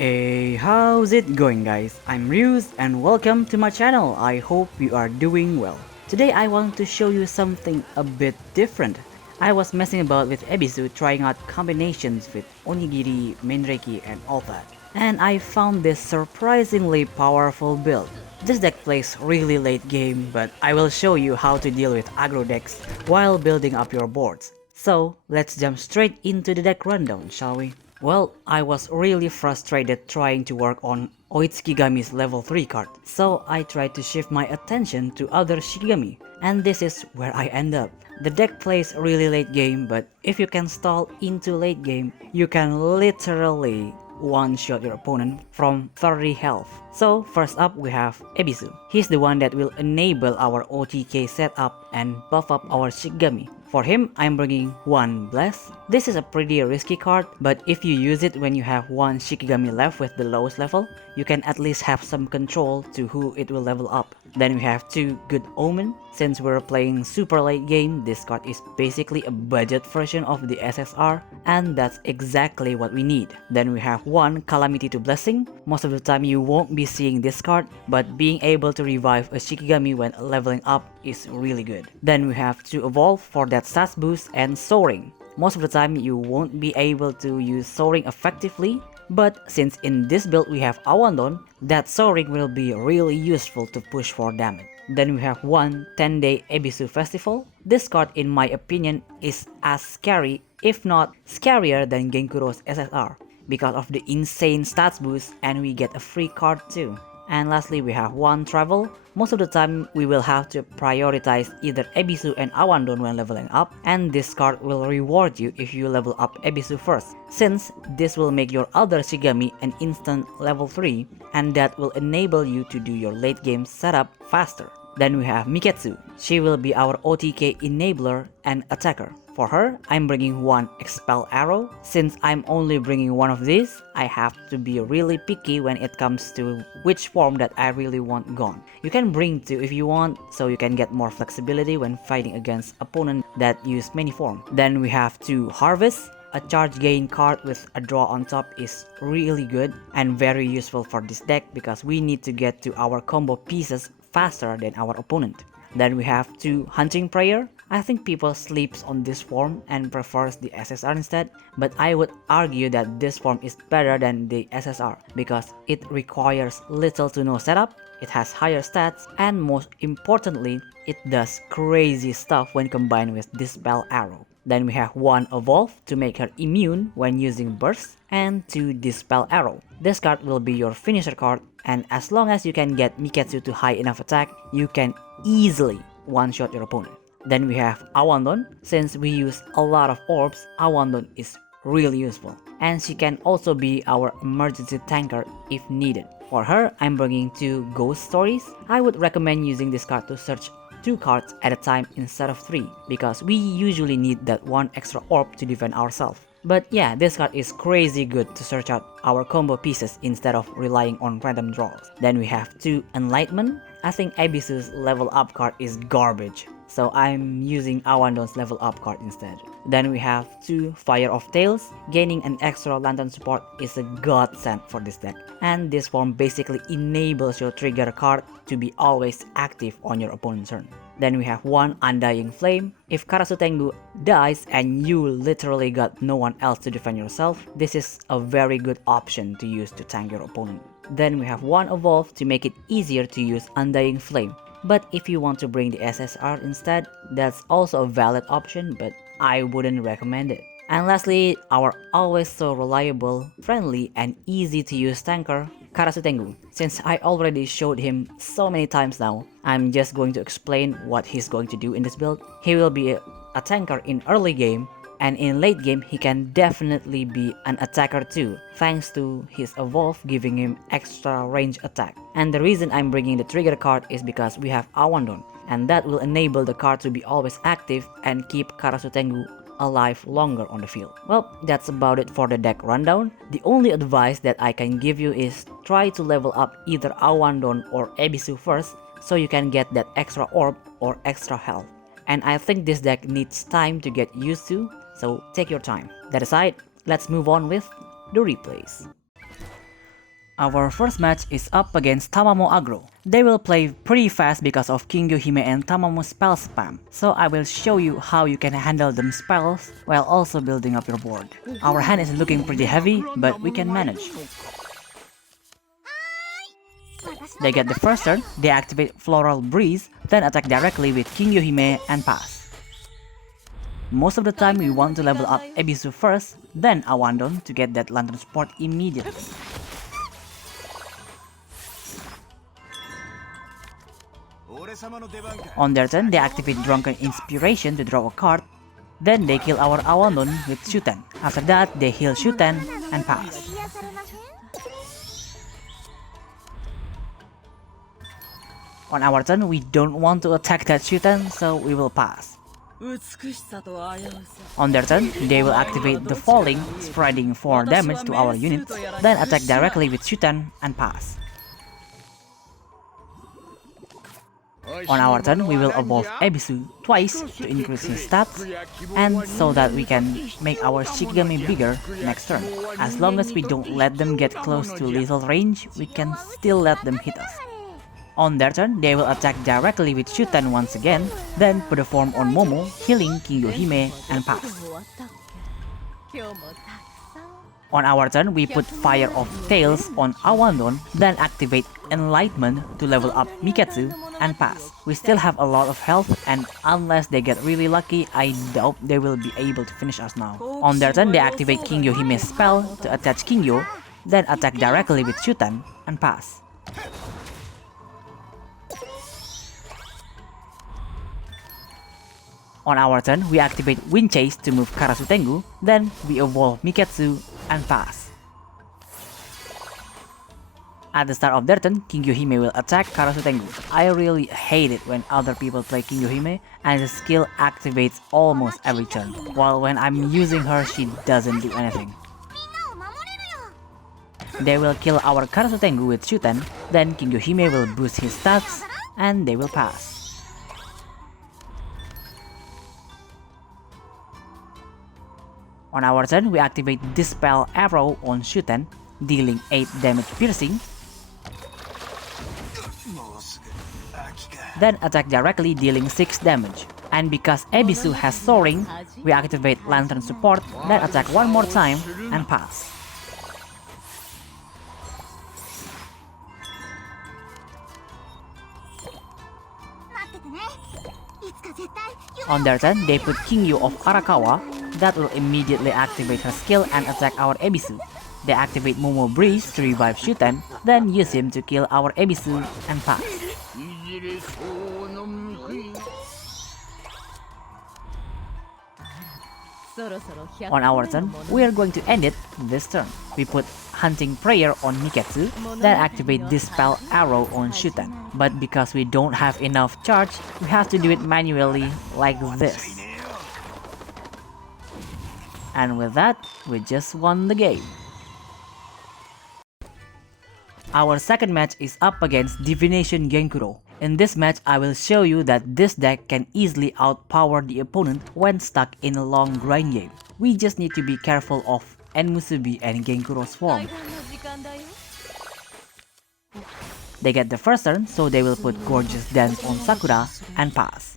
Hey, how's it going guys? I'm Ryuz and welcome to my channel. I hope you are doing well. Today I want to show you something a bit different. I was messing about with Ebisu trying out combinations with Onigiri, Menreiki and all that. And I found this surprisingly powerful build. This deck plays really late game, but I will show you how to deal with aggro decks while building up your boards. So let's jump straight into the deck rundown, shall we? Well, I was really frustrated trying to work on Oitsukigami's level 3 card, so I tried to shift my attention to other Shikigami, and this is where I end up. The deck plays really late game, but if you can stall into late game, you can literally one-shot your opponent from 30 health. So first up we have Ebisu. He's the one that will enable our OTK setup and buff up our Shikigami. For him, I'm bringing one Bless. This is a pretty risky card, but if you use it when you have one Shikigami left with the lowest level, you can at least have some control to who it will level up. Then we have two Good Omen. Since we're playing super late game, this card is basically a budget version of the SSR, and that's exactly what we need. Then we have one Calamity to Blessing. Most of the time you won't be seeing this card, but being able to revive a Shikigami when leveling up is really good. Then we have to Evolve for that stats boost and Soaring. Most of the time you won't be able to use Soaring effectively, but since in this build we have Awandon, that Soaring will be really useful to push for damage. Then we have one 10-day Ebisu Festival. This card in my opinion is as scary, if not scarier than Genkuro's SSR because of the insane stats boost, and we get a free card too. And lastly we have one Travel. Most of the time we will have to prioritize either Ebisu and Awandon when leveling up, and this card will reward you if you level up Ebisu first, since this will make your other Shigami an instant level 3, and that will enable you to do your late game setup faster. Then we have Miketsu. She will be our OTK enabler and attacker. For her, I'm bringing one Expel Arrow. Since I'm only bringing one of these, I have to be really picky when it comes to which form that I really want gone. You can bring two if you want, so you can get more flexibility when fighting against opponents that use many forms. Then we have two Harvest. A charge gain card with a draw on top is really good and very useful for this deck because we need to get to our combo pieces faster than our opponent. Then we have two Hunting Prayer. I think people sleeps on this form and prefers the SSR instead, but I would argue that this form is better than the SSR because it requires little to no setup, it has higher stats, and most importantly, it does crazy stuff when combined with Dispel Arrow. Then we have one Evolve to make her immune when using Burst, and two Dispel Arrow. This card will be your finisher card, and as long as you can get Miketsu to high enough attack, you can easily one-shot your opponent. Then we have Awandon. Since we use a lot of orbs, Awandon is really useful, and she can also be our emergency tanker if needed. For her, I'm bringing two Ghost Stories. I would recommend using this card to search 2 cards at a time instead of 3 because we usually need that one extra orb to defend ourselves. But yeah, this card is crazy good to search out our combo pieces instead of relying on random draws. Then we have 2 Enlightenment. I think Abisu's level up card is garbage, so I'm using Awandon's level up card instead. Then we have 2 Fire of Tails. Gaining an extra lantern support is a godsend for this deck, and this form basically enables your trigger card to be always active on your opponent's turn. Then we have one Undying Flame. If Karasu Tengu dies and you literally got no one else to defend yourself, this is a very good option to use to tank your opponent. Then we have one Evolve to make it easier to use Undying Flame. But if you want to bring the SSR instead, that's also a valid option, but I wouldn't recommend it. And lastly, our always so reliable, friendly, and easy to use tanker, Karasu Tengu. Since I already showed him so many times now, I'm just going to explain what he's going to do in this build. He will be a tanker in early game, and in late game he can definitely be an attacker too, thanks to his Evolve giving him extra range attack. And the reason I'm bringing the trigger card is because we have Awandon, and that will enable the card to be always active and keep Karasu Tengu alive longer on the field. Well, that's about it for the deck rundown. The only advice that I can give you is try to level up either Awandon or Ebisu first so you can get that extra orb or extra health. And I think this deck needs time to get used to, so take your time. That aside, let's move on with the replays. Our first match is up against Tamamo Aggro. They will play pretty fast because of King Yohime and Tamamo spell spam, so I will show you how you can handle them spells while also building up your board. Our hand is looking pretty heavy, but we can manage. They get the first turn, they activate Floral Breeze, then attack directly with King Yohime and pass. Most of the time we want to level up Ebisu first, then Awandon to get that Lantern support immediately. On their turn, they activate Drunken Inspiration to draw a card, then they kill our Awandon with Shuten. After that, they heal Shuten and pass. On our turn, we don't want to attack that Shuten, so we will pass. On their turn, they will activate the Falling, spreading 4 damage to our units, then attack directly with Shuten and pass. On our turn, we will evolve Ebisu twice to increase his stats, and so that we can make our Shikigami bigger next turn. As long as we don't let them get close to lethal range, we can still let them hit us. On their turn, they will attack directly with Shuten once again, then put a form on Momo, healing King Yohime and pass. On our turn, we put Fire of Tails on Awandon, then activate Enlightenment to level up Miketsu and pass. We still have a lot of health, and unless they get really lucky, I doubt they will be able to finish us now. On their turn, they activate King Yohime's spell to attach Kingyo, then attack directly with Shuten and pass. On our turn, we activate Wind Chase to move Karasu Tengu, then we evolve Miketsu and pass. At the start of their turn, King Yohime will attack Karasu Tengu. I really hate it when other people play King Yohime and the skill activates almost every turn, while when I'm using her she doesn't do anything. They will kill our Karasu Tengu with Shuten, then King Yohime will boost his stats and they will pass. On our turn, we activate Dispel Arrow on Shuten, dealing 8 damage piercing, then attack directly dealing 6 damage. And because Ebisu has Soaring, we activate Lantern Support, then attack one more time and pass. On their turn, they put Kingyo of Arakawa, that will immediately activate her skill and attack our Ebisu. They activate Momo Breeze to revive Shuten, then use him to kill our Ebisu and pass. On our turn, we are going to end it this turn. We put Hunting Prayer on Miketsu, then activate Dispel Arrow on Shuten. But because we don't have enough charge, we have to do it manually like this. And with that, we just won the game. Our second match is up against Divination Genkuro. In this match, I will show you that this deck can easily outpower the opponent when stuck in a long grind game. We just need to be careful of Enmusubi and Genkuro Swarm. They get the first turn, so they will put Gorgeous Dance on Sakura and pass.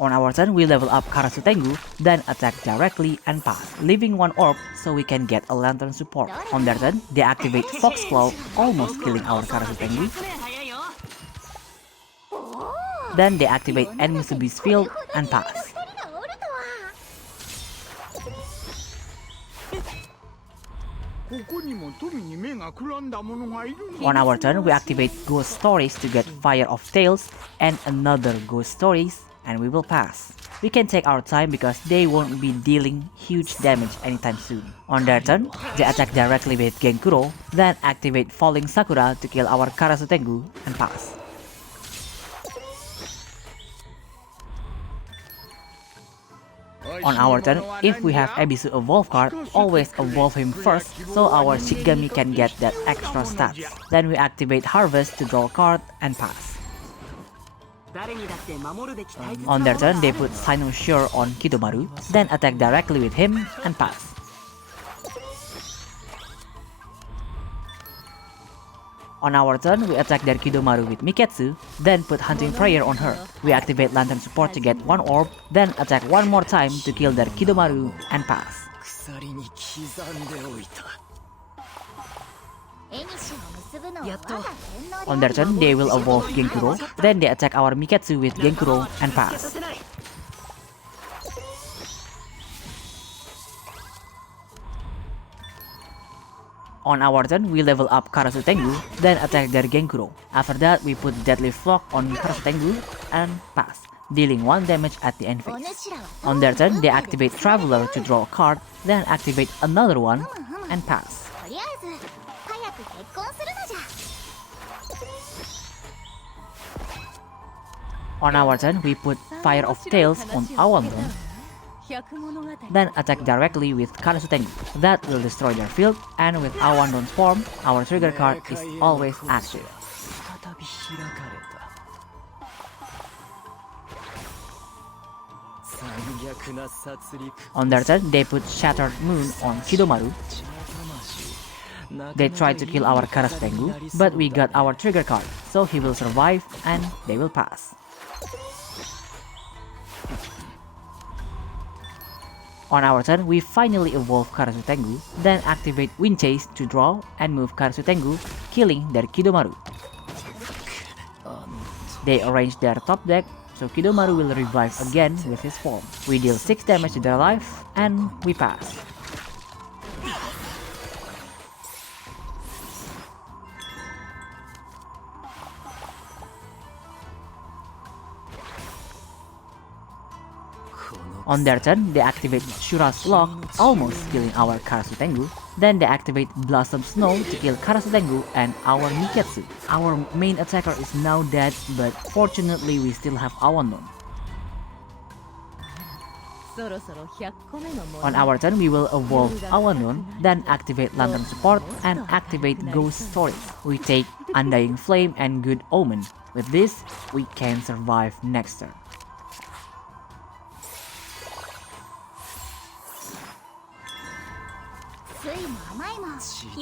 On our turn, we level up Karasu Tengu, then attack directly and pass, leaving 1 orb so we can get a Lantern support. On their turn, they activate Foxclaw, almost killing our Karasu Tengu. Then they activate Enmusubi's field and pass. On our turn, we activate Ghost Stories to get Fire of Tails and another Ghost Stories, and we will pass. We can take our time because they won't be dealing huge damage anytime soon. On their turn, they attack directly with Genkuro, then activate Falling Sakura to kill our Karasu Tengu and pass. On our turn, if we have Ebisu Evolve card, always evolve him first so our Shikigami can get that extra stats. Then we activate Harvest to draw a card and pass. On their turn, they put Cynosure on Kidomaru, then attack directly with him and pass. On our turn, we attack their Kidomaru with Miketsu, then put Hunting Prayer on her. We activate Lantern Support to get one orb, then attack one more time to kill their Kidomaru and pass. On their turn, they will evolve Genkuro, then they attack our Miketsu with Genkuro and pass. On our turn, we level up Karasu Tengu, then attack their Genkuro. After that, we put Deadly Flock on Karasu Tengu and pass, dealing 1 damage at the end phase. On their turn, they activate Traveler to draw a card, then activate another one and pass. On our turn, we put Fire of Tails on Awandon, then attack directly with Karasu Tengu. That will destroy their field, and with Awandon's form, our trigger card is always active. On their turn, they put Shattered Moon on Kidomaru. They tried to kill our Karasu Tengu, but we got our trigger card, so he will survive and they will pass. On our turn, we finally evolve Karasu Tengu, then activate Wind Chase to draw and move Karasu Tengu, killing their Kidomaru. They arrange their top deck, so Kidomaru will revive again with his form. We deal 6 damage to their life, and we pass. On their turn, they activate Shura's Lock, almost killing our Karasu Tengu. Then they activate Blossom Snow to kill Karasu Tengu and our Miketsu. Our main attacker is now dead, but fortunately we still have Awandon. On our turn, we will evolve Awandon, then activate Lantern Support and activate Ghost Stories. We take Undying Flame and Good Omen. With this, we can survive next turn.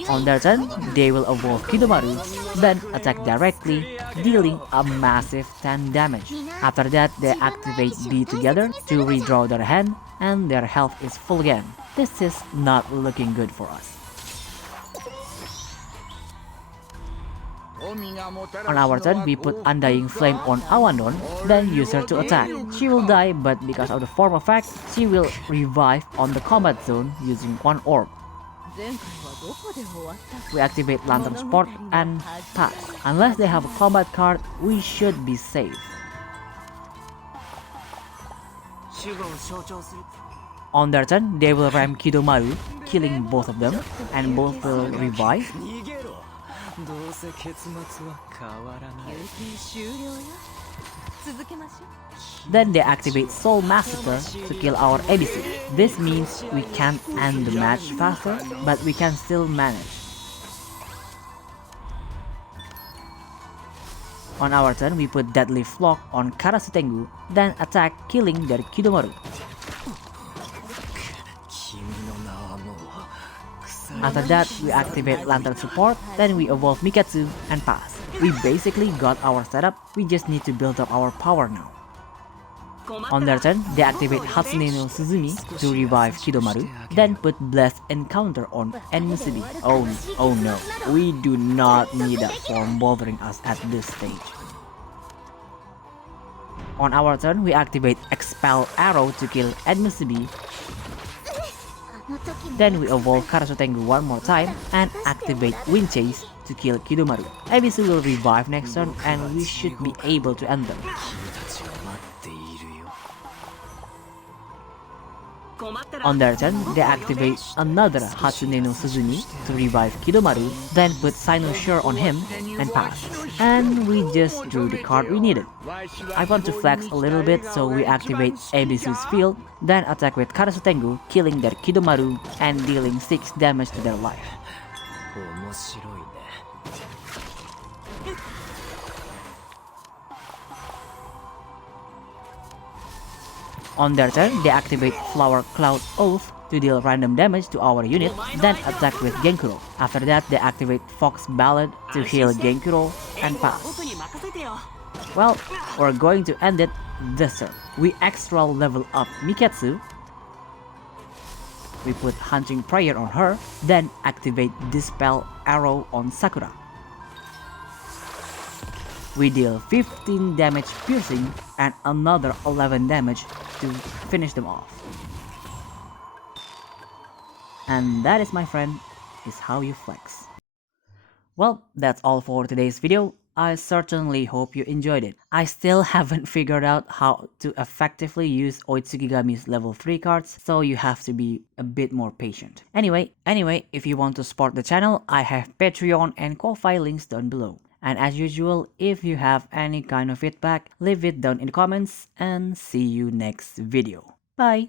On their turn, they will evolve Kidomaru, then attack directly, dealing a massive 10 damage. After that, they activate B together to redraw their hand, and their health is full again. This is not looking good for us. On our turn, we put Undying Flame on Awandon, then use her to attack. She will die, but because of the form effect, she will revive on the combat zone using 1 orb. We activate Lantern Support and pass. Unless they have a combat card, we should be safe. On their turn, they will ram Kidomaru, killing both of them, and both will revive. Then they activate Soul Massacre to kill our ABC. This means we can't end the match faster, but we can still manage. On our turn, we put Deadly Flock on Karasu Tengu, then attack, killing their Kidomaru. After that, we activate Lantern Support, then we evolve Miketsu and pass. We basically got our setup, we just need to build up our power now. On their turn, they activate Hatsune no Suzumi to revive Kidomaru, then put Blessed Encounter on Enmusubi. Oh no, we do not need that form bothering us at this stage. On our turn, we activate Expel Arrow to kill Enmusubi. Then we evolve Karasu Tengu one more time and activate Wind Chase to kill Kidomaru. Ebisu will revive next turn and we should be able to end them. On their turn, they activate another Hatsune no Suzumi to revive Kidomaru, then put Cynosure on him and pass. And we just drew the card we needed. I want to flex a little bit, so we activate Ebisu's field, then attack with Karasu Tengu, killing their Kidomaru and dealing 6 damage to their life. On their turn, they activate Flower Cloud Oath to deal random damage to our unit, then attack with Genkuro. After that, they activate Fox Ballad to heal Genkuro and pass. Well, we're going to end it this turn. We extra level up Miketsu. We put Hunting Prayer on her, then activate Dispel Arrow on Sakura. We deal 15 damage piercing and another 11 damage to finish them off. And that is, my friend, is how you flex. Well, that's all for today's video. I certainly hope you enjoyed it. I still haven't figured out how to effectively use Oitsukigami's level 3 cards, so you have to be a bit more patient. Anyway, if you want to support the channel, I have Patreon and Ko-Fi links down below. And as usual, if you have any kind of feedback, leave it down in the comments and see you next video. Bye!